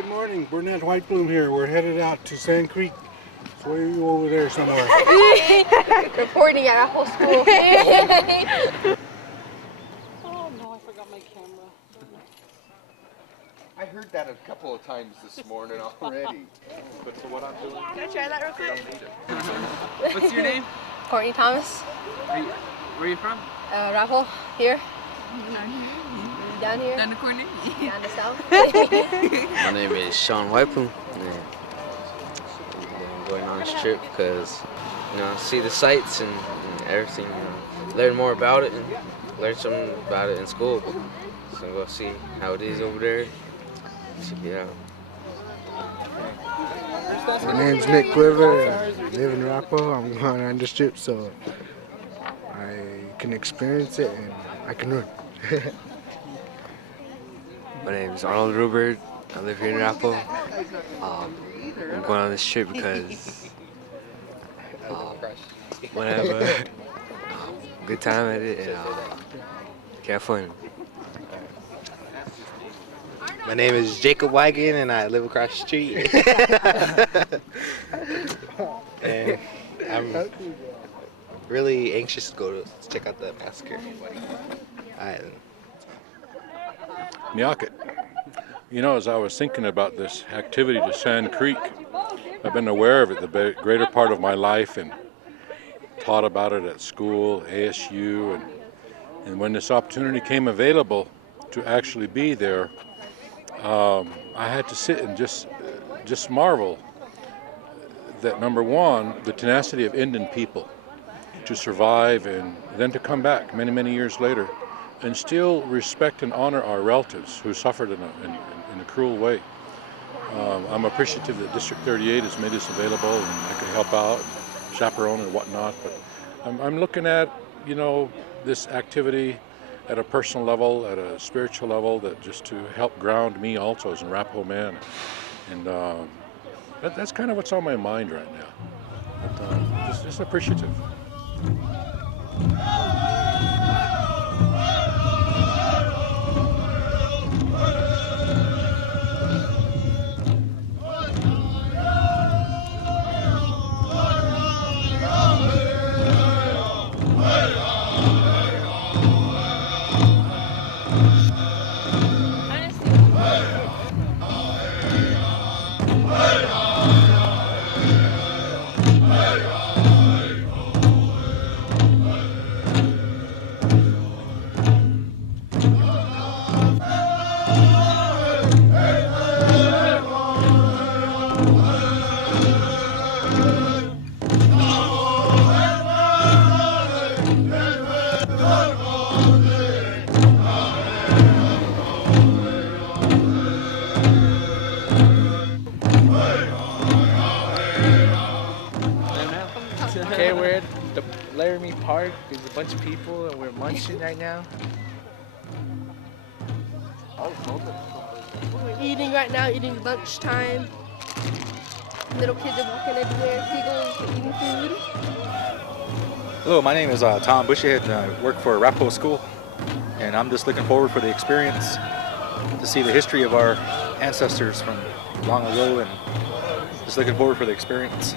good morning. Burnett Whitebloom here. We're headed out to Sand Creek. It's way over there somewhere. Reporting at Arapahoe School. Oh no, I forgot my camera. I heard that a couple of times this morning already. But so what I'm doing? Can I try that real quick? What's your name? Courtney Thomas. Where are you from? Arapahoe, here. Down here. Down the corner? Down the south. My name is Sean Whitebloom. I'm going on this trip because, see the sights and everything. Learn more about it and learn something about it in school. So I'm going to see how it is over there. Check it out. My name's Nick Quiver. I live in Arapahoe. I'm going on this trip so I can experience it and I can learn. My name is Arnold Rubert. I live here in Arapahoe. I'm going on this trip because I want to have a good time at it and have fun. My name is Jacob Wigan and I live across the street. And I'm really anxious to go to check out the massacre. Nyaket. As I was thinking about this activity to Sand Creek, I've been aware of it the greater part of my life and taught about it at school, ASU, and when this opportunity came available to actually be there, I had to sit and just marvel that, number one, the tenacity of Indian people to survive and then to come back many, many years later and still respect and honor our relatives who suffered in a cruel way. I'm appreciative that District 38 has made this available and I can help out, chaperone and whatnot, but I'm looking at, this activity at a personal level, at a spiritual level, that just to help ground me also as an Arapahoe man. And that's kind of what's on my mind right now. But just appreciative. Okay, we're at the Laramie Park. There's a bunch of people and we're munching right now. We're eating right now, eating lunchtime. Little kids are walking everywhere, giggling, eating food. Hello, my name is Tom Bushehead and I work for Arapahoe School. And I'm just looking forward for the experience to see the history of our ancestors from long ago and just looking forward for the experience.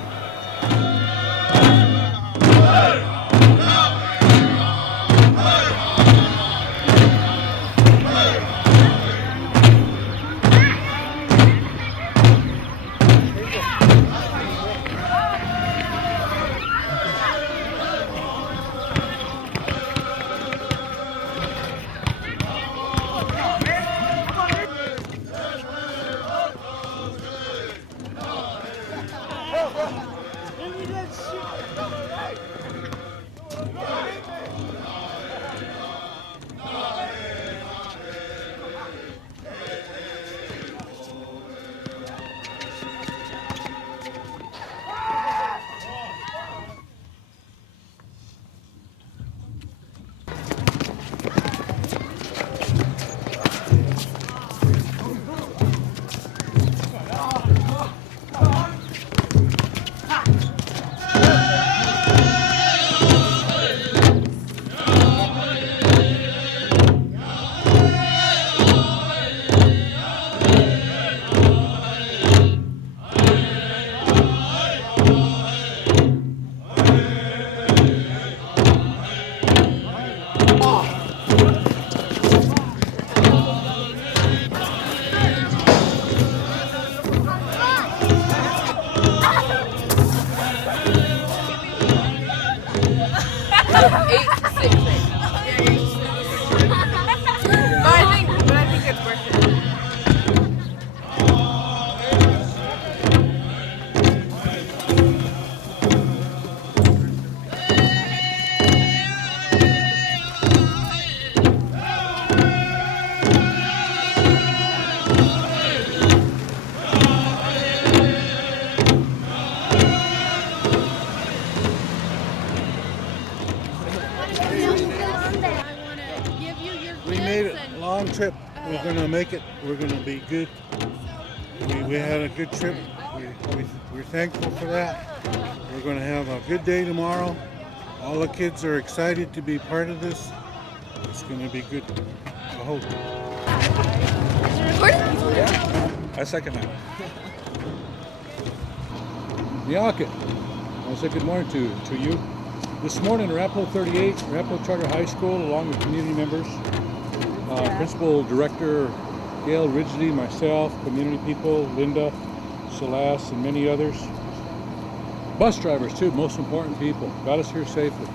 8-6. But I think it's worth it. We made it. Long trip. We're going to make it. We're going to be good. We had a good trip. We're thankful for that. We're going to have a good day tomorrow. All the kids are excited to be part of this. It's going to be good. I hope. I second that. Miakit. I say good morning to you. This morning, Arapahoe 38, Arapahoe Charter High School, along with community members, Principal Director Gail Ridgely, myself, community people, Linda, Celeste, and many others. Bus drivers too, most important people, got us here safely.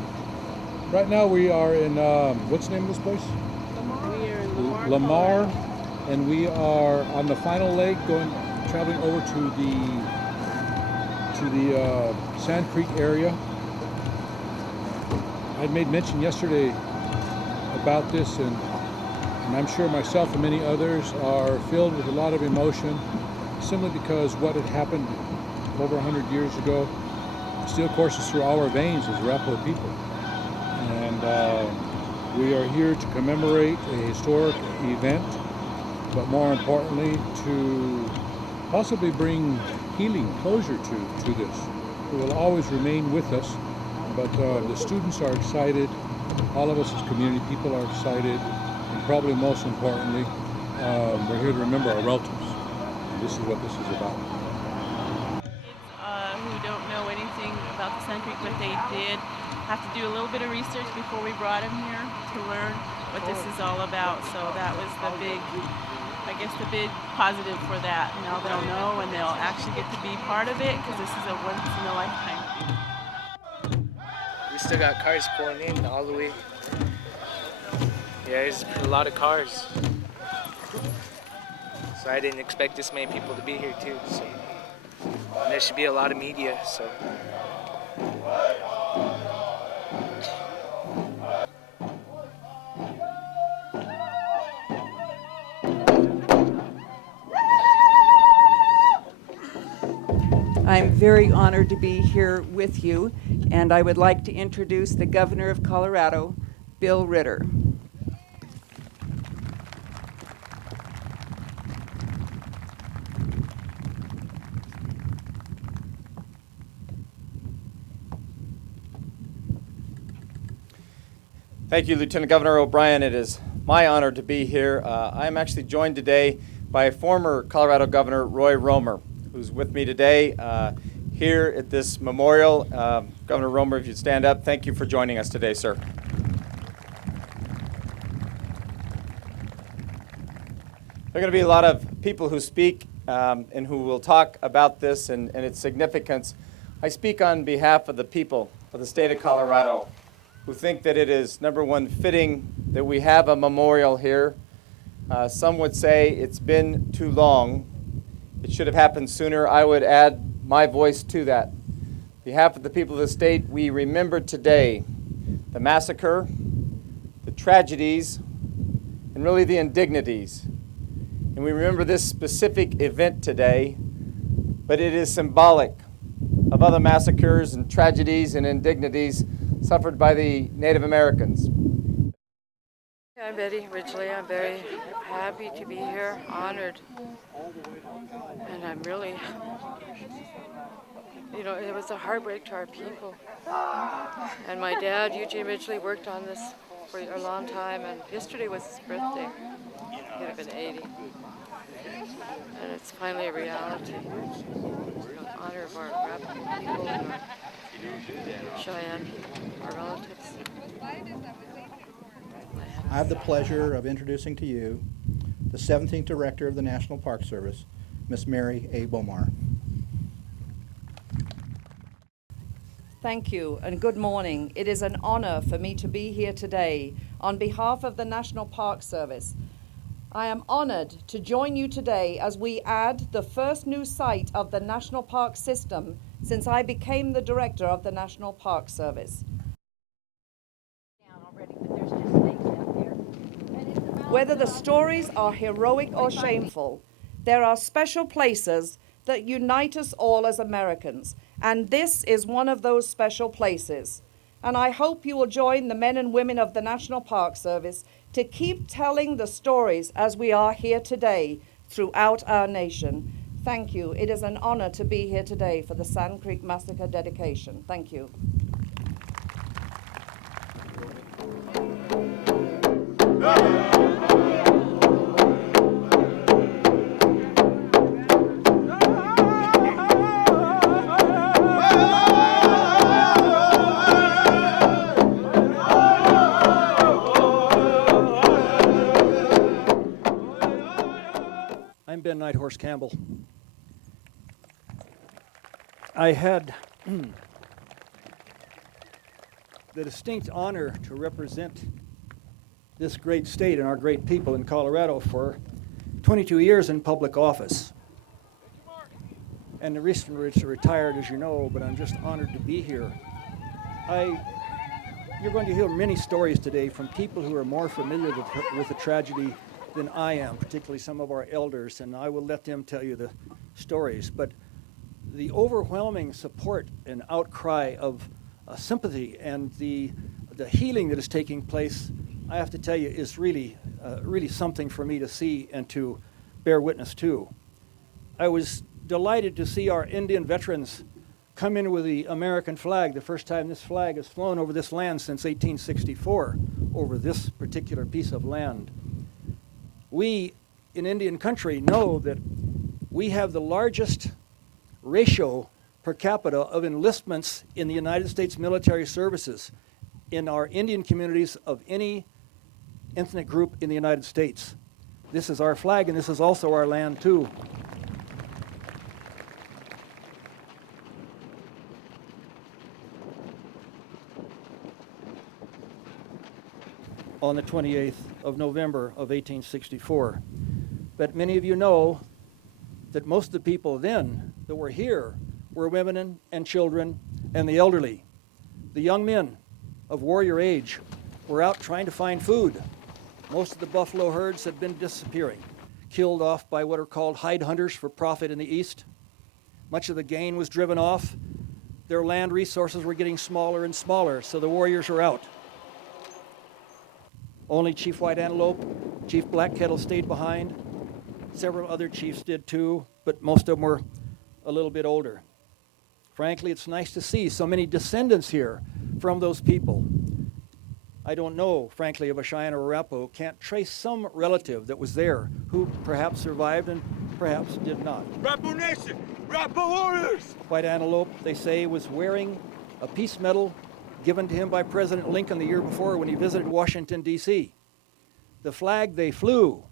Right now we are in, what's the name of this place? Lamar, and we are on the final leg traveling over to the Sand Creek area. I made mention yesterday about this, and I'm sure myself and many others are filled with a lot of emotion, simply because what had happened over 100 years ago still courses through our veins as Arapahoe people. And we are here to commemorate a historic event, but more importantly, to possibly bring healing, closure to this. It will always remain with us, but the students are excited, all of us as community people are excited, and probably most importantly, we're here to remember our relatives. And this is what this is about. Kids who don't know anything about the Sand Creek, but they did have to do a little bit of research before we brought them here to learn what this is all about. So that was the big, I guess the big positive for that. Now they'll know and they'll actually get to be part of it, because this is a once in a lifetime thing. We still got cars pulling in all the way. Yeah, there's a lot of cars. So I didn't expect this many people to be here too. So and there should be a lot of media. So. I'm very honored to be here with you, and I would like to introduce the Governor of Colorado, Bill Ritter. Thank you, Lieutenant Governor O'Brien. It is my honor to be here. I am actually joined today by former Colorado Governor Roy Romer, who's with me today here at this memorial. Governor Romer, if you'd stand up, thank you for joining us today, sir. There are going to be a lot of people who speak and who will talk about this and its significance. I speak on behalf of the people of the state of Colorado, who think that it is, number one, fitting that we have a memorial here. Some would say it's been too long. It should have happened sooner. I would add my voice to that. On behalf of the people of the state, we remember today the massacre, the tragedies, and really the indignities. And we remember this specific event today, but it is symbolic of other massacres and tragedies and indignities suffered by the Native Americans. I'm Betty Ridgely. I'm very happy to be here, honored. And I'm really, it was a heartbreak to our people. And my dad, Eugene Ridgely, worked on this for a long time, and yesterday was his birthday. He would have been 80. And it's finally a reality. In honor of our Arapahoe people and our Cheyenne, our relatives. I have the pleasure of introducing to you the 17th Director of the National Park Service, Miss Mary A. Bomar. Thank you and good morning. It is an honor for me to be here today on behalf of the National Park Service. I am honored to join you today as we add the first new site of the National Park System since I became the director of the National Park Service. Whether the stories are heroic or shameful, there are special places that unite us all as Americans, and this is one of those special places. And I hope you will join the men and women of the National Park Service to keep telling the stories as we are here today throughout our nation. Thank you. It is an honor to be here today for the Sand Creek Massacre dedication. Thank you. I'm Ben Nighthorse Campbell. I had the distinct honor to represent this great state and our great people in Colorado for 22 years in public office. And recently retired, as you know, but I'm just honored to be here. You're going to hear many stories today from people who are more familiar with the tragedy than I am, particularly some of our elders, and I will let them tell you the stories. But the overwhelming support and outcry of sympathy and the healing that is taking place, I have to tell you, is really something for me to see and to bear witness to. I was delighted to see our Indian veterans come in with the American flag, the first time this flag has flown over this land since 1864, over this particular piece of land. We in Indian country know that we have the largest ratio per capita of enlistments in the United States military services in our Indian communities of any ethnic group in the United States. This is our flag, and this is also our land too. On the 28th of November of 1864. But many of you know that most of the people then that were here were women and children and the elderly. The young men of warrior age were out trying to find food. Most of the buffalo herds had been disappearing, killed off by what are called hide hunters for profit in the East. Much of the game was driven off. Their land resources were getting smaller and smaller, so the warriors were out. Only Chief White Antelope, Chief Black Kettle stayed behind. Several other chiefs did too, but most of them were a little bit older. Frankly, it's nice to see so many descendants here from those people. I don't know, frankly, of a Cheyenne or Arapaho can't trace some relative that was there who perhaps survived and perhaps did not. Arapaho Nation! Arapaho warriors! White Antelope, they say, was wearing a peace medal given to him by President Lincoln the year before when he visited Washington, D.C. The flag they flew,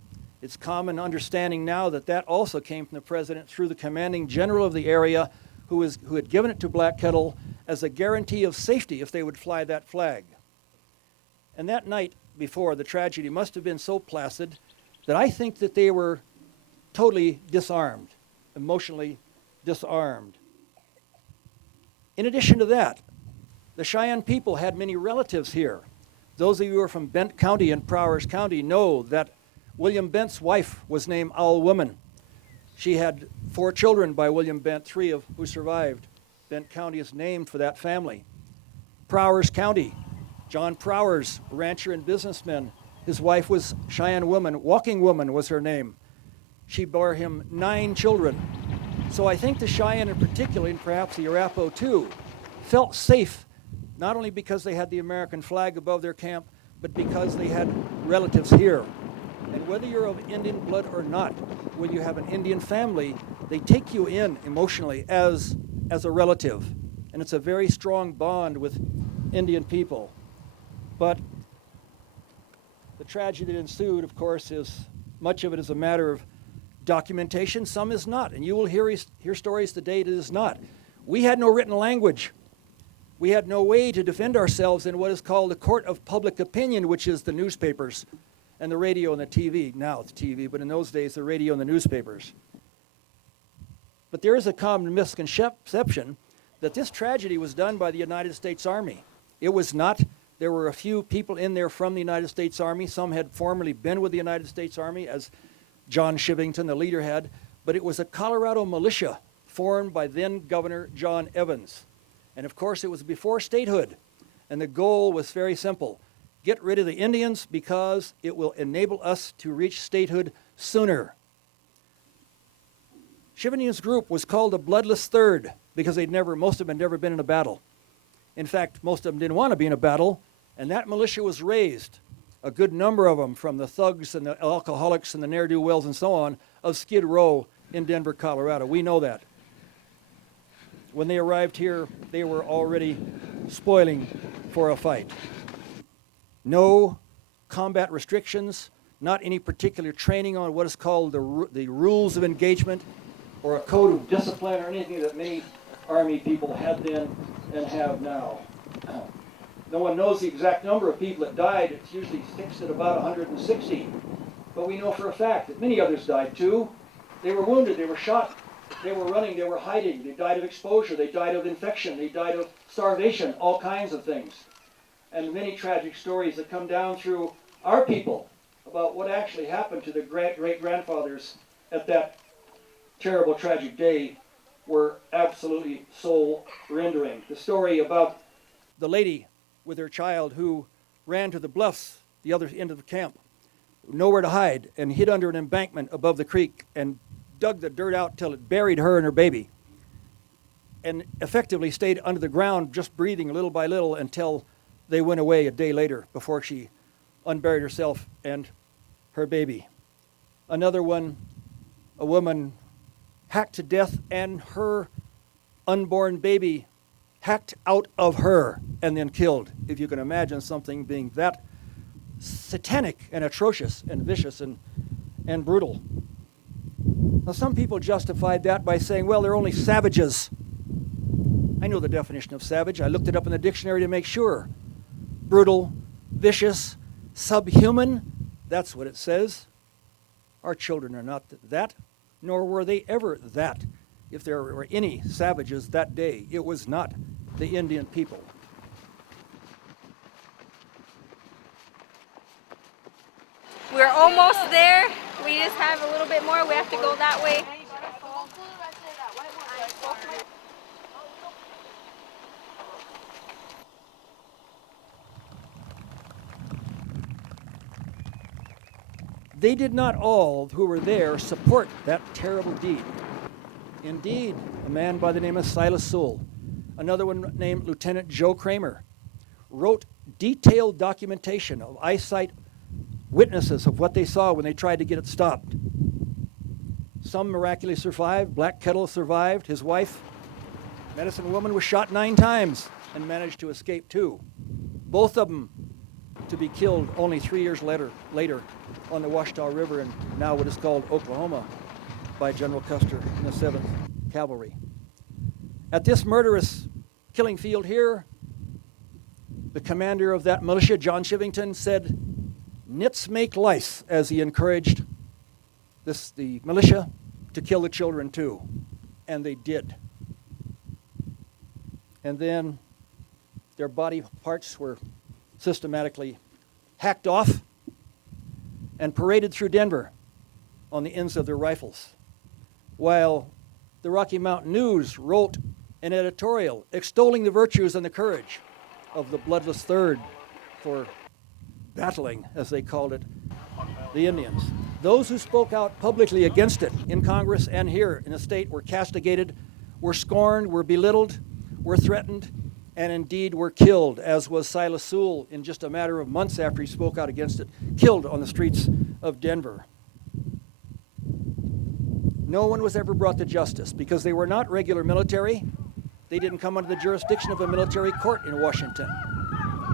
it's common understanding now that that also came from the president through the commanding general of the area who had given it to Black Kettle as a guarantee of safety if they would fly that flag. And that night before the tragedy must have been so placid that I think that they were totally disarmed, emotionally disarmed. In addition to that, the Cheyenne people had many relatives here. Those of you who are from Bent County and Prowers County know that William Bent's wife was named Owl Woman. She had 4 children by William Bent, 3 of who survived. Bent County is named for that family. Prowers County, John Prowers, rancher and businessman. His wife was Cheyenne Woman, Walking Woman was her name. She bore him 9 children. So I think the Cheyenne in particular, and perhaps the Arapaho too, felt safe not only because they had the American flag above their camp, but because they had relatives here. And whether you're of Indian blood or not, when you have an Indian family, they take you in emotionally as a relative. And it's a very strong bond with Indian people. But the tragedy that ensued, of course, is much of it is a matter of documentation, some is not. And you will hear stories today that is not. We had no written language. We had no way to defend ourselves in what is called the court of public opinion, which is the newspapers and the radio and the TV. Now it's TV, but in those days, the radio and the newspapers. But there is a common misconception that this tragedy was done by the United States Army. It was not. There were a few people in there from the United States Army. Some had formerly been with the United States Army, as John Chivington, the leader, had. But it was a Colorado militia formed by then Governor John Evans. And of course, it was before statehood. And the goal was very simple. Get rid of the Indians because it will enable us to reach statehood sooner. Chivington's group was called the Bloodless Third because most of them had never been in a battle. In fact, most of them didn't want to be in a battle, and that militia was raised, a good number of them from the thugs and the alcoholics and the ne'er-do-wells and so on, of Skid Row in Denver, Colorado. We know that. When they arrived here, they were already spoiling for a fight. No combat restrictions, not any particular training on what is called the rules of engagement or a code of discipline or anything that many Army people had then and have now. No one knows the exact number of people that died. It's usually fixed at about 160. But we know for a fact that many others died too. They were wounded, they were shot, they were running, they were hiding, they died of exposure, they died of infection, they died of starvation, all kinds of things. And many tragic stories that come down through our people about what actually happened to the great-grandfathers at that terrible, tragic day were absolutely soul-rendering. The story about the lady with her child who ran to the bluffs, the other end of the camp, nowhere to hide, and hid under an embankment above the creek and dug the dirt out till it buried her and her baby, and effectively stayed under the ground just breathing little by little until they went away a day later before she unburied herself and her baby. Another one, a woman hacked to death and her unborn baby hacked out of her and then killed. If you can imagine something being that satanic and atrocious and vicious and brutal. Now, some people justified that by saying, well, they're only savages. I know the definition of savage. I looked it up in the dictionary to make sure. Brutal, vicious, subhuman, that's what it says. Our children are not that, nor were they ever that. If there were any savages that day, it was not the Indian people. We're almost there. We just have a little bit more. We have to go that way. They did not all who were there support that terrible deed. Indeed, a man by the name of Silas Sewell, another one named Lieutenant Joe Kramer, wrote detailed documentation of eyesight witnesses of what they saw when they tried to get it stopped. Some miraculously survived. Black Kettle survived. His wife, medicine woman, was shot 9 times and managed to escape too. Both of them to be killed only 3 years later on the Washita River in now what is called Oklahoma by General Custer in the 7th Cavalry. At this murderous killing field here, the commander of that militia, John Chivington, said, "Nits make lice," as he encouraged the militia to kill the children too. And they did. And then their body parts were systematically hacked off and paraded through Denver on the ends of their rifles, while the Rocky Mountain News wrote an editorial extolling the virtues and the courage of the Bloodless Third for battling, as they called it, the Indians. Those who spoke out publicly against it in Congress and here in the state were castigated, were scorned, were belittled, were threatened, and indeed were killed, as was Silas Sewell in just a matter of months after he spoke out against it, killed on the streets of Denver. No one was ever brought to justice because they were not regular military. They didn't come under the jurisdiction of a military court in Washington.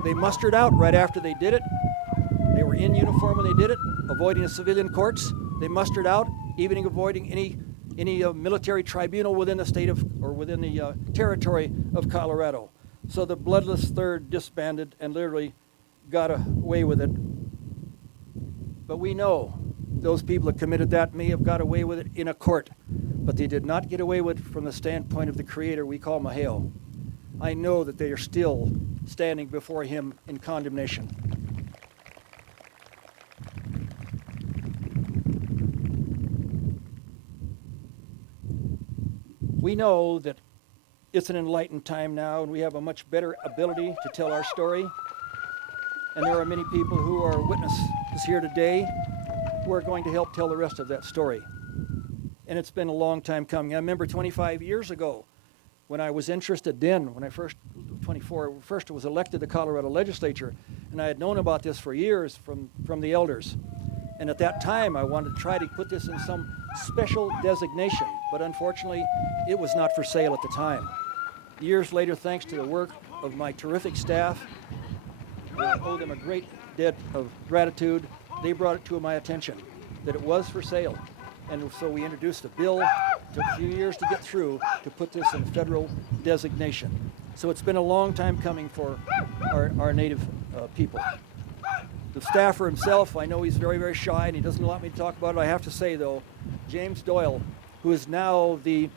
They mustered out right after they did it. They were in uniform when they did it, avoiding the civilian courts. They mustered out, even avoiding any military tribunal within the state of, or within the territory of Colorado. So the Bloodless Third disbanded and literally got away with it. But we know those people that committed that may have got away with it in a court, but they did not get away with it from the standpoint of the Creator we call Mahale. I know that they are still standing before Him in condemnation. We know that it's an enlightened time now, and we have a much better ability to tell our story. And there are many people who are witnesses here today who are going to help tell the rest of that story. And it's been a long time coming. I remember 25 years ago when I was interested then, when I first was elected to the Colorado legislature, and I had known about this for years from the elders. And at that time, I wanted to try to put this in some special designation, but unfortunately, it was not for sale at the time. Years later, thanks to the work of my terrific staff, I owe them a great debt of gratitude. They brought it to my attention that it was for sale. And so we introduced a bill. It took a few years to get through to put this in federal designation. So it's been a long time coming for our native people. The staffer himself, I know he's very, very shy and he doesn't want me to talk about it. I have to say, though, James Doyle, who is now the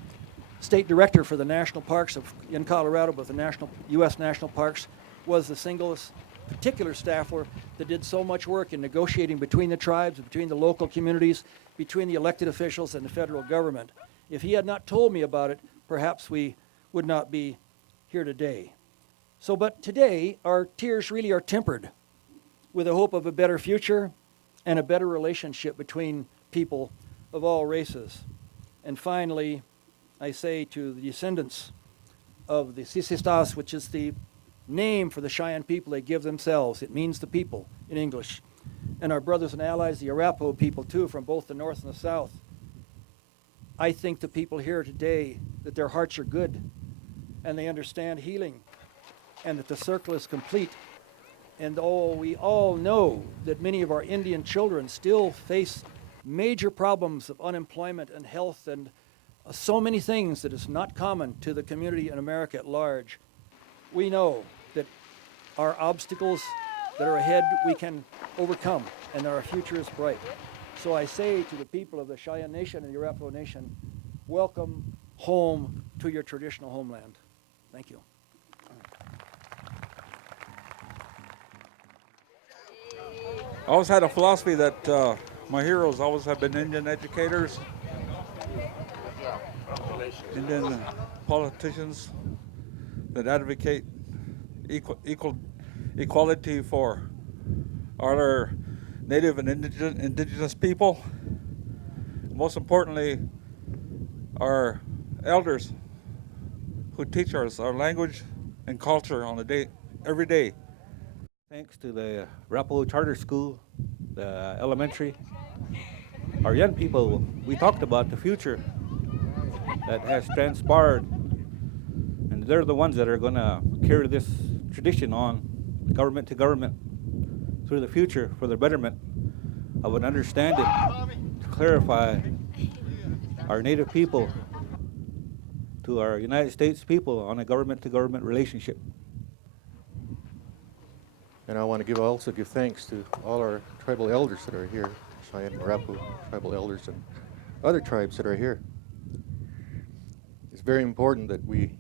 state director for the national parks in Colorado, but the U.S. national parks, was the singlest particular staffer that did so much work in negotiating between the tribes, between the local communities, between the elected officials and the federal government. If he had not told me about it, perhaps we would not be here today. But today, our tears really are tempered with the hope of a better future and a better relationship between people of all races. And finally, I say to the descendants of the Sisistas, which is the name for the Cheyenne people they give themselves. It means the people in English. And our brothers and allies, the Arapahoe people too, from both the north and the south. I think the people here today, that their hearts are good and they understand healing and that the circle is complete. And we all know that many of our Indian children still face major problems of unemployment and health and so many things that is not common to the community in America at large. We know that our obstacles that are ahead we can overcome and our future is bright. So I say to the people of the Cheyenne Nation and the Arapahoe Nation, welcome home to your traditional homeland. Thank you. I always had a philosophy that my heroes always have been Indian educators, Indian politicians that advocate equality for our native and indigenous people. Most importantly, our elders who teach us our language and culture on every day. Thanks to the Arapahoe Charter School, the elementary, our young people, we talked about the future that has transpired, and they're the ones that are going to carry this tradition on, government to government, through the future for the betterment of an understanding to clarify our native people to our United States people on a government-to-government relationship. And I want to also give thanks to all our tribal elders that are here, Cheyenne and Arapahoe tribal elders and other tribes that are here. It's very important that we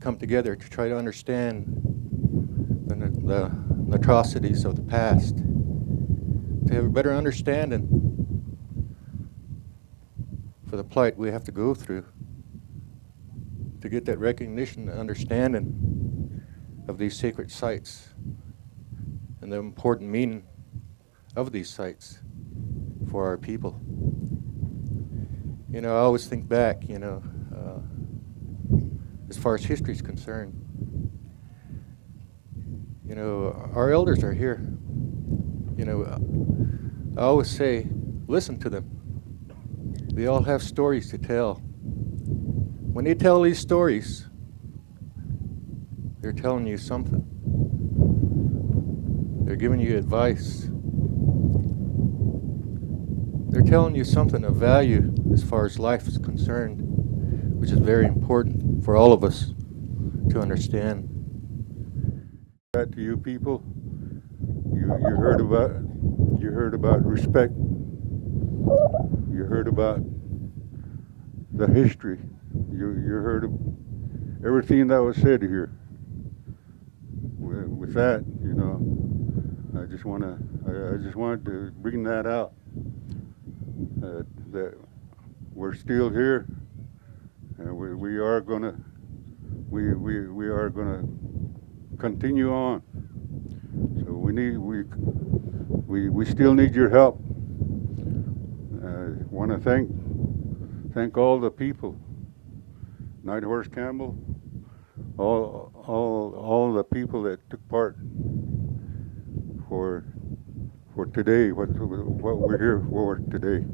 come together to try to understand the atrocities of the past, to have a better understanding for the plight we have to go through, to get that recognition and understanding of these sacred sites and the important meaning of these sites for our people. You know, I always think back, as far as history is concerned, our elders are here. I always say, listen to them. They all have stories to tell. When they tell these stories, they're telling you something. They're giving you advice. They're telling you something of value as far as life is concerned, which is very important for all of us to understand. That to you people, you heard about respect. You heard about the history. You heard of everything that was said here. With that, you know, I just wanted to bring that out. That we're still here, and we are gonna continue on. So we still need your help. Want to thank all the people, Night Horse Campbell, all the people that took part for today, what we're here for today.